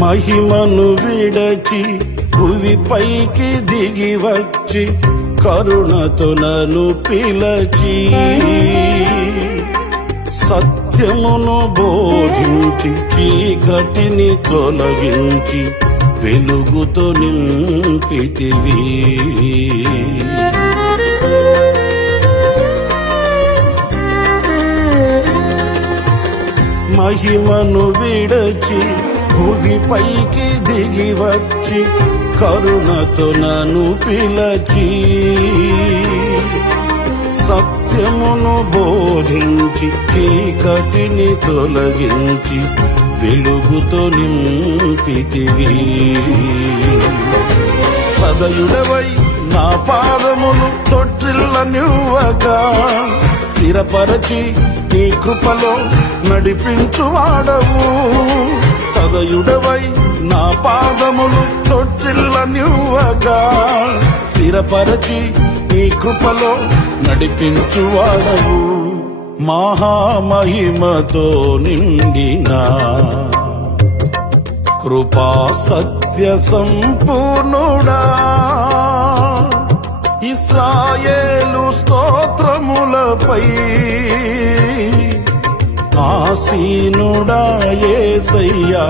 మహిమను విడచి భువిపైకి దిగి వచ్చి కరుణతో నన్ను పిలచి సత్యమును బోధించి చీకటిని తొలగించి వెలుగుతో నింపితివి. మహిమను విడచి భువిపైకి దిగి వచ్చి కరుణతో నన్ను పిలచి సత్యమును బోధించి చీకటిని తొలగించి వెలుగుతో నింపితివి. సదయుడవై నా పాదములు తొట్టిల్లనివ్వగా స్థిరపరచి నీ కృపలో నడిపించువాడవు. సదయుడవై నా పాదములు తొట్టిల్లనివ్వగా స్థిరపరచి నీ కృపలో నడిపించువాడవు. మహామహిమతో నిండిన కృపా సత్య సంపూర్ణుడా ఇశ్రాయేలు స్తోత్రములపై ఆసీనుడా యేసయ్యా.